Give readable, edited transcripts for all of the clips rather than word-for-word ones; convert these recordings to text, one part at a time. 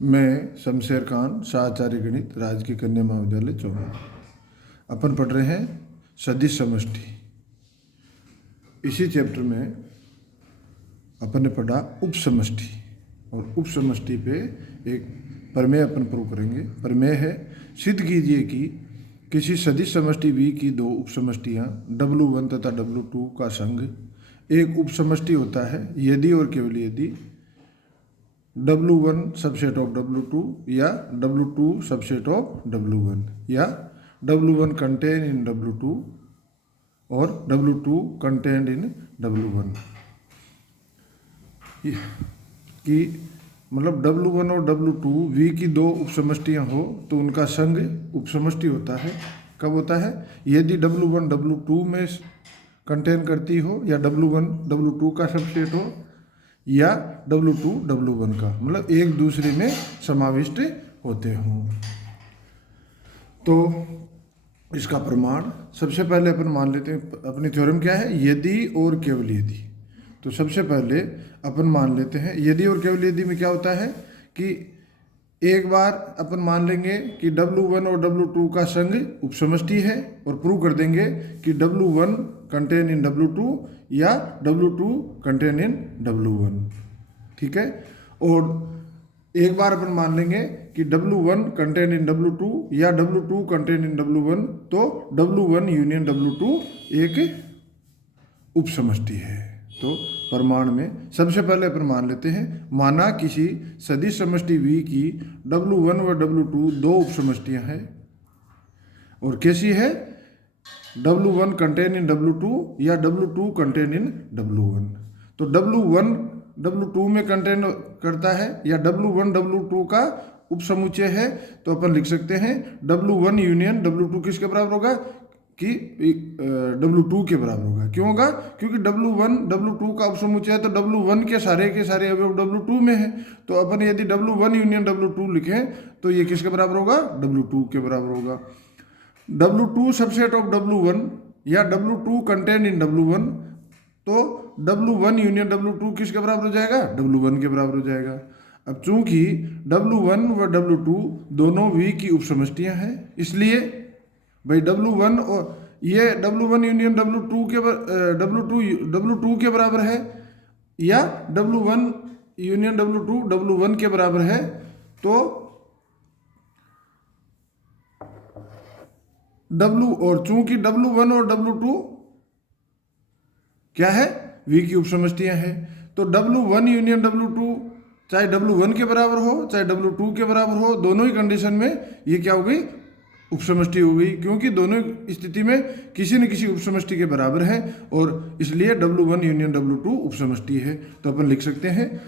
मैं शमशेर खान शाहचार्य गणित राजकीय कन्या महाविद्यालय चौहान। अपन पढ़ रहे हैं सदिश समष्टि। इसी चैप्टर में अपन ने पढ़ा उप समष्टि, और उप समष्टि पे एक प्रमेय अपन प्रूव करेंगे। प्रमेय है, सिद्ध कीजिए कि किसी सदिश समष्टि V की दो उप समष्टियाँ W1 तथा W2 का संघ एक उप समष्टि होता है यदि और केवल यदि W1 सबसेट ऑफ W2 या W2 सबसेट ऑफ W1 या W1 कंटेन इन W2 और W2 कंटेन्ड इन W1 कि मतलब W1 और W2 V की दो उपसमष्टियाँ हो तो उनका संघ उपसमष्टि होता है। कब होता है? यदि W1 W2 में कंटेन करती हो या W1 W2 का सबसेट हो या W2 W1 का, मतलब एक दूसरे में समाविष्ट होते हों। तो इसका प्रमाण सबसे पहले अपन मान लेते हैं। अपनी थ्योरम क्या है? यदि और केवल यदि। तो सबसे पहले अपन मान लेते हैं यदि और केवल यदि में क्या होता है कि एक बार अपन मान लेंगे कि W1 और W2 का संघ उपसमष्टि है और प्रूव कर देंगे कि W1 कंटेन इन W2 या W2 कंटेन इन W1। ठीक है। और एक बार अपन मान लेंगे कि W1 कंटेन इन W2 या W2 कंटेन इन W1, तो W1 यूनियन W2 एक उपसमष्टि है। तो प्रमाण में सबसे पहले अपन मान लेते हैं, माना किसी सदिश समष्टि V की W1 व W2 दो उपसमष्टियां हैं। और कैसी है? W1 कंटेन इन W2 या W2 कंटेन इन W1। तो W1 W2 में कंटेन करता है या W1 W2 का उपसमुच्चय है, तो अपन लिख सकते हैं W1 यूनियन W2 किसके बराबर होगा कि W2 के बराबर होगा। क्यों होगा? क्योंकि W1 W2 का उपसमुच्चय है तो W1 के सारे अवयव W2 में है। तो अपन यदि W1 यूनियन W2 लिखें तो ये किसके बराबर होगा? W2 के बराबर होगा। W2 सबसेट ऑफ W1 या W2 कंटेन इन W1, तो W1 यूनियन W2 किसके बराबर हो जाएगा? W1 के बराबर हो जाएगा। अब चूंकि W1 व W2 दोनों V की उपसमष्टियां हैं, इसलिए भाई W1 और ये W1 यूनियन W2 के बराबर है या W1 यूनियन W2 W1 के बराबर है। तो और चूंकि W1 और W2 क्या है? V की उपसमष्टियां हैं, तो W1 यूनियन W2 चाहे W1 के बराबर हो चाहे W2 के बराबर हो, दोनों ही कंडीशन में ये क्या हो गई? उपसमष्टि हो गई, क्योंकि दोनों स्थिति में किसी न किसी उपसमष्टि के बराबर है और इसलिए W1 यूनियन W2 उपसमष्टि है। तो अपन लिख सकते हैं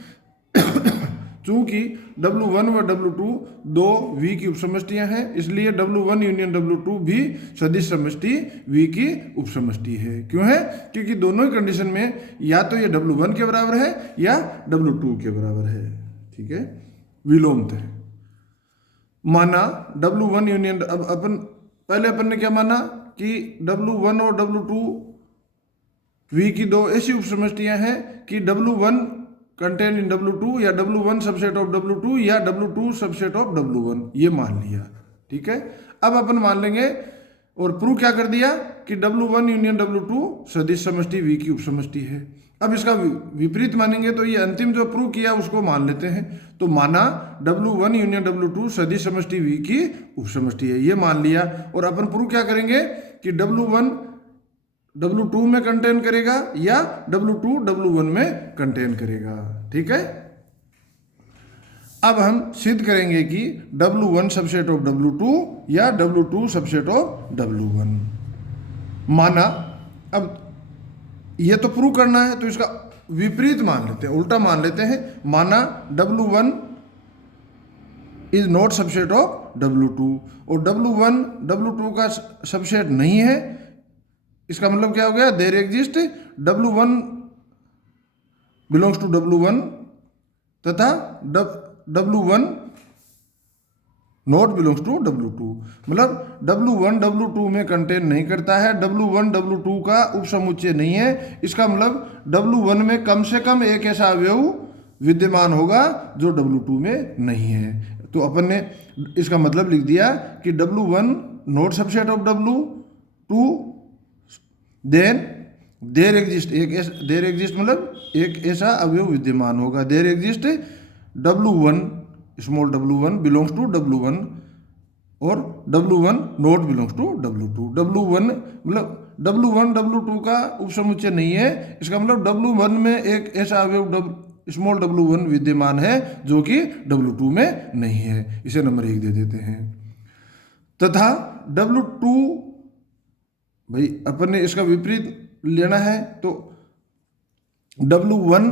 चूंकि W1 व W2 दो V की उपसमष्टियां हैं, इसलिए W1 यूनियन W2 भी सदिश समष्टि V की उपसमष्टि है। क्यों है? क्योंकि दोनों ही कंडीशन में या तो ये W1 के बराबर है या W2 के बराबर है। ठीक है, विलोमतः माना W1 यूनियन, अब अपन ने क्या माना कि W1 और W2 V की दो ऐसी उपसमष्टियां हैं कि W1 कंटेन इन W2 या W1 सबसेट ऑफ W2 या W2 सबसेट ऑफ W1, ये मान लिया। ठीक है। अब अपन मान लेंगे और प्रूव क्या कर दिया कि W1 यूनियन W2 सदिश समष्टि V की उपसमष्टि है। अब इसका विपरीत मानेंगे तो ये अंतिम जो प्रूव किया उसको मान लेते हैं। तो माना W1 यूनियन W2 सदिश समष्टि V की उपसमष्टि है, ये मान लिया। और अपन प्रूव क्या करेंगे कि W1 W2 में कंटेन करेगा या W2 W1 में कंटेन करेगा। ठीक है। अब हम सिद्ध करेंगे कि W1 सबसेट ऑफ W2 या W2 सबसेट ऑफ W1। माना, अब ये तो प्रूव करना है तो इसका विपरीत मान लेते हैं, उल्टा मान लेते हैं। माना W1 is not subset of W2 और W1 W2 का सबसेट नहीं है। इसका मतलब क्या हो गया? There exist W1 belongs to W1 तथा W1 not belongs to W2, मतलब W1 W2 में कंटेन नहीं करता है, W1 W2 का उपसमुच्चय नहीं है। इसका मतलब W1 में कम से कम एक ऐसा अवयव विद्यमान होगा जो W2 में नहीं है। तो अपन ने इसका मतलब लिख दिया कि W1 not subset of W2, then there exist मतलब एक ऐसा अवयव विद्यमान होगा, there exist W1 small W1 belongs to W1 और W1 not belongs to W2। W1 मतलब W1 W2 का उपसमुच्चय नहीं है, इसका मतलब W1 में एक ऐसा अवयव स्मॉल W1 विद्यमान है जो कि W2 में नहीं है। इसे नंबर 1 दे देते हैं। तथा W2, भाई अपन ने इसका विपरीत लेना है तो W1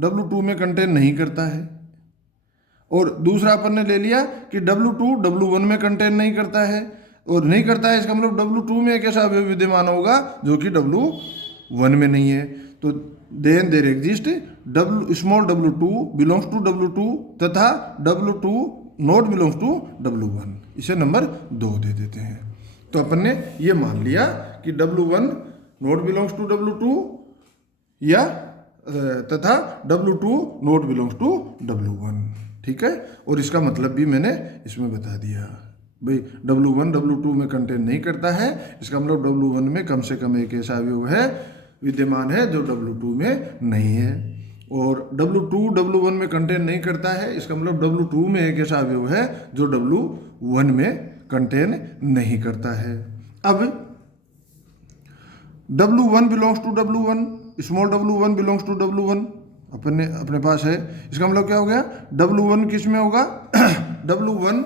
W2 में कंटेन नहीं करता है, और दूसरा अपन ने ले लिया कि W2 W1 में कंटेन नहीं करता है, और नहीं करता है इसका मतलब W2 में एक ऐसा अवयव विद्यमान होगा जो कि W1 में नहीं है। तो then there exist small W2 belongs to W2 तथा W2 not belongs to W1। इसे नंबर 2 दे देते हैं। तो अपन ने ये मान लिया कि W1 not belongs to W2 या तथा W2 not belongs to W1। ठीक है, और इसका मतलब भी मैंने इसमें बता दिया। भाई W1 W2 में कंटेन नहीं करता है, इसका मतलब W1 में कम से कम एक ऐसा अवयव है विद्यमान है जो W2 में नहीं है, और W2 W1 में कंटेन नहीं करता है, इसका मतलब W2 में एक ऐसा अवयव है जो W1 में कंटेन नहीं करता है। अब W1 belongs to W1 small W1 belongs to W1 अपने पास है। इसका मतलब क्या हो गया, W1 किस में होगा W1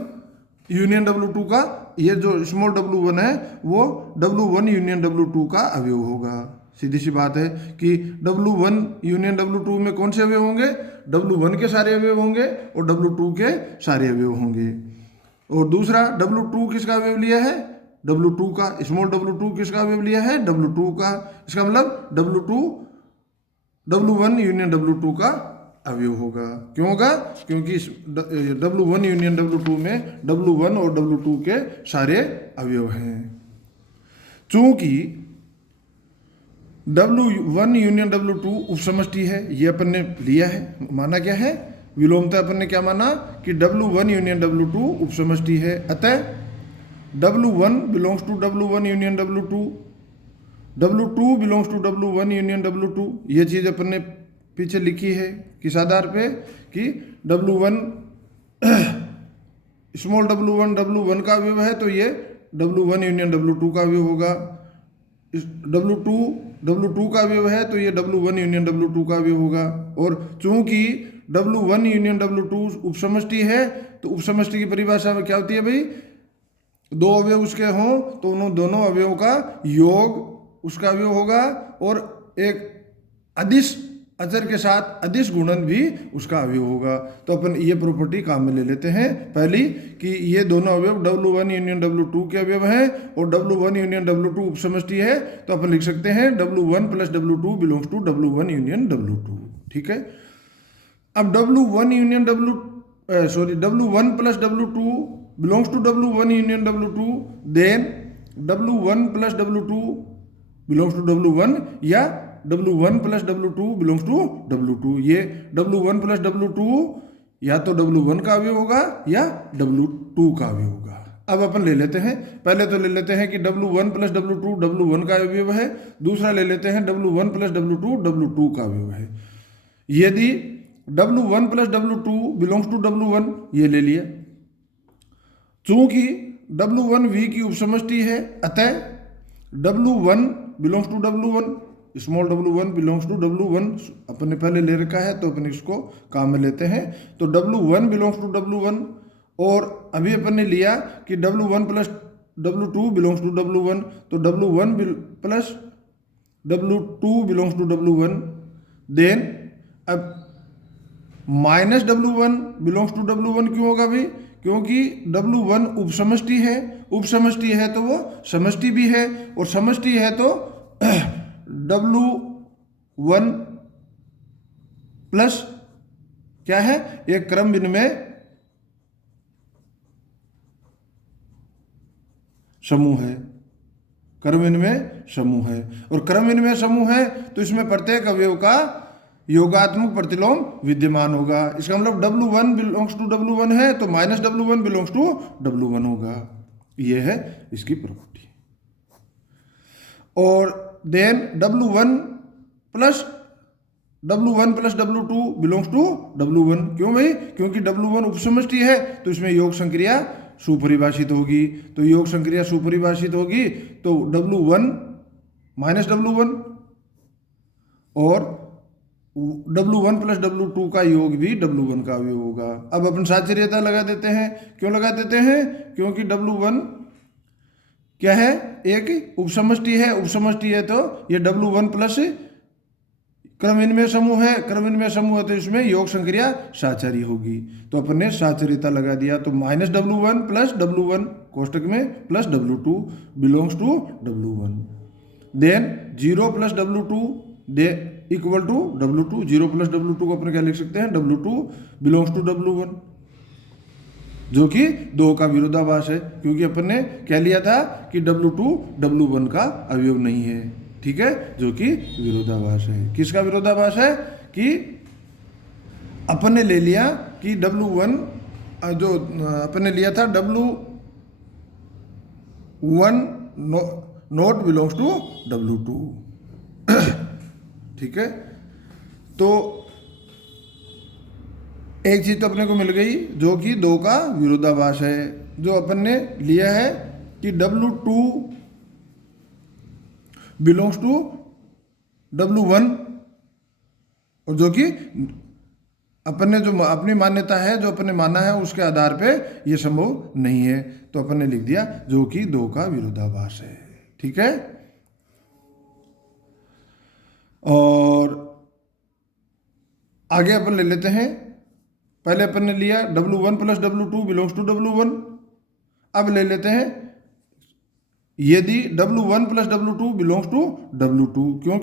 यूनियन W2 का, ये जो स्मॉल W1 है वो W1 यूनियन W2 का अवयव होगा। सीधी सी बात है कि W1 यूनियन W2 में कौन से अवयव होंगे, W1 के सारे अवयव होंगे और W2 के सारे अवयव होंगे। और दूसरा W2 किसका अवयव लिया है, W2 का, स्मॉल W2 किसका अवयव लिया है, W2 का। इसका मतलब W1 यूनियन W2 का अवयव होगा। क्यों होगा, क्योंकि W1 यूनियन W2 में W1 और W2 के सारे अवयव हैं। चूंकि W1 यूनियन W2 उपसमष्टि है, ये अपन ने लिया है, माना क्या है, विलोमता अपन ने क्या माना कि W1 यूनियन W2 उपसमष्टि है, अतः W1 belongs to W1 union W2, W2 belongs to W1 union W2। ये चीज़ अपन ने पीछे लिखी है किस आधार पे कि W1 स्मॉल W1 का अवयव है तो ये W1 यूनियन W2 का अवयव होगा, W2 का अवयव है तो ये W1 यूनियन W2 का अवयव होगा। और चूंकि W1 यूनियन W2 उपसमष्टि है तो उपसमष्टि की परिभाषा में क्या होती है भाई, दो अवयव उसके हों तो उन दोनों अवयवों का योग उसका अवयव होगा, और एक अदिश अचर के साथ अदिश गुणन भी उसका अवयव होगा। तो अपन ये प्रॉपर्टी काम में ले लेते हैं पहली कि ये दोनों अवयव W1 यूनियन W2 के अवयव हैं और W1 यूनियन W2 उपसमष्टि है, तो अपन लिख सकते हैं W1 plus W2 belongs to W1 union W2। ठीक है, अब W1 plus W2 belongs to W1 union W2, then W1 plus W2 belongs to W1 या W1 plus W2 belongs to W2। ये W1 प्लस W2 या तो W1 का अवयव होगा या W2 का अवयव होगा। अब अपन ले लेते हैं, पहले तो ले लेते हैं कि W1 प्लस W2 W1 का अवयव है, दूसरा ले लेते हैं W1 प्लस W2 W2 का अवयव है। यदि W1 plus W2 belongs to W1, ये ले लिया, चूंकि W1 V की उपसमष्टि है अतः W1 belongs to W1, small W1 belongs to W1 अपन ने पहले ले रखा है तो अपन इसको काम में लेते हैं। तो W1 बिलोंग्स टू W1, और अभी अपन ने लिया कि W1 plus W2 belongs to W1, तो W1 plus W2 belongs to W1, then अब minus W1 belongs to W1 क्यों होगा भाई, क्योंकि W1 उपसमष्टि है तो वो समष्टि भी है, और समष्टि है तो W1 प्लस क्या है, एक क्रम विनिमय समूह है, क्रम विनिमय समूह है, और क्रम विनिमय समूह है तो इसमें प्रत्येक अवयव का योगात्मक प्रतिलोम विद्यमान होगा। इसका मतलब W1 बिलोंग्स टू W1 है तो minus W1 belongs to W1 होगा। ये है इसकी प्रॉपर्टी। और then W1 plus W2 belongs to W1। क्यों भाई? क्योंकि W1 उपसमष्टि है तो इसमें योग संक्रिया सुपरिभाषित होगी। तो योग संक्रिया सुपरिभाषित होगी तो W1 माइनस W1 और W1 प्लस W2 का योग भी W1 का अवयव होगा। अब अपन साचर्यता लगा देते हैं। क्यों लगा देते हैं? क्योंकि W1 क्या है? एक उपसमष्टि है। उपसमष्टि है तो ये W1 प्लस क्रमविनिमय समूह है। क्रमविनिमय समूह है तो इसमें योग संक्रिया साचार्य होगी। तो अपन ने साचर्यता लगा दिया। तो माइनस W1 प्लस W1 कोष्टक में plus W2 belongs to W1। Then 0 plus W2 they equal to W2। 0 plus W2 को अपन क्या लिख सकते हैं? W2 बिलोंग्स टू W1, जो कि 2 का विरोधाभास है। क्योंकि अपन ने क्या लिया था कि W2 W1 का अवयव नहीं है। ठीक है, जो कि विरोधाभास है। किसका विरोधाभास है? कि अपन ने ले लिया कि W1 जो अपन ने लिया था W1 not belongs to W2। ठीक है, तो एक चीज तो अपने को मिल गई जो कि 2 का विरोधाभास है। जो अपन ने लिया है कि W2 बिलोंग्स टू W1 और जो कि अपन ने जो अपनी मान्यता है, जो अपन ने माना है उसके आधार पे ये संभव नहीं है। तो अपन ने लिख दिया जो कि 2 का विरोधाभास है। ठीक है, और आगे अपन ले लेते हैं। पहले अपन ने लिया W1 plus W2 belongs to W1। अब ले लेते हैं यदि W1 plus W2 belongs to W2। क्यों?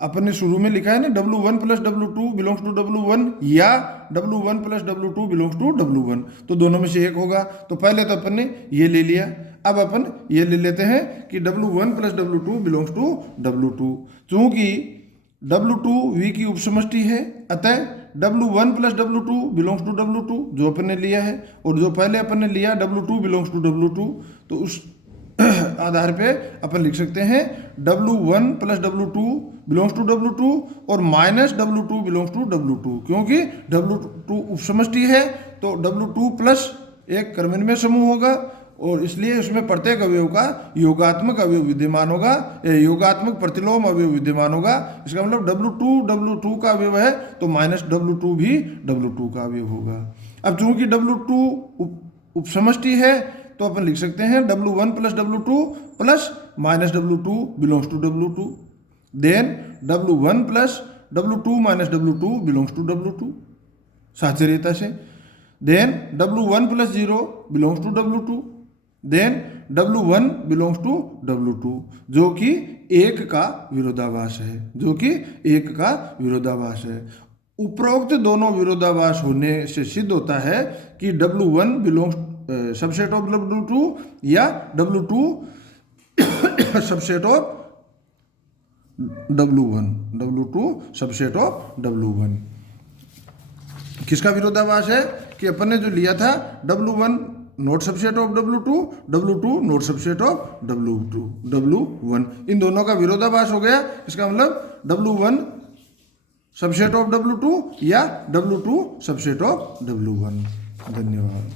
अपन ने शुरू में लिखा है ना W1 plus W2 belongs to W1 या W1 plus W2 belongs to W1, तो दोनों में से एक होगा। तो पहले तो अपन ने ये ले लिया। अब अपन ये ले लेते हैं कि W1 plus W2 belongs to W2। चूंकि W2 V की उपसमष्टि है अतः W1 plus W2 belongs to W2 जो अपन ने लिया है। और जो पहले अपन ने लिया W2 बिलोंग्स टू W2, तो उस आधार पे अपन लिख सकते हैं W1 plus W2 belongs to W2 और minus W2 belongs to W2। क्योंकि W2 उपसमष्टि है तो W2 प्लस एक क्रमविनिमय समूह होगा और इसलिए उसमें प्रत्येक अवयव का योगात्मक अवयव विद्यमान होगा, योगात्मक प्रतिलोम अवयव विद्यमान होगा। इसका मतलब W2 का अवयव है तो माइनस W2 भी W2 का अवयव होगा। अब चूंकि W2 उपसमष्टि है तो अपन लिख सकते हैं W1 plus W2 plus minus W2 belongs to W2। Then W1 plus W2 minus W2 belongs to W2 साचर्यता से। Then W1 plus 0 belongs to W2। Then W1 belongs to W2 जो कि 1 का विरोधाभास है, जो कि 1 का विरोधाभास है। उपरोक्त दोनों विरोधाभास होने से सिद्ध होता है कि W1 belongs subset of W2 या W2 subset of W2 subset of W1। किसका विरोधाभास है? कि अपन ने जो लिया था W1 note subset of W2, W2 note subset of W1, इन दोनों का विरोधाभास हो गया। इसका मतलब W1 सबसेट ऑफ W2 या W2 सबसेट ऑफ W1। धन्यवाद।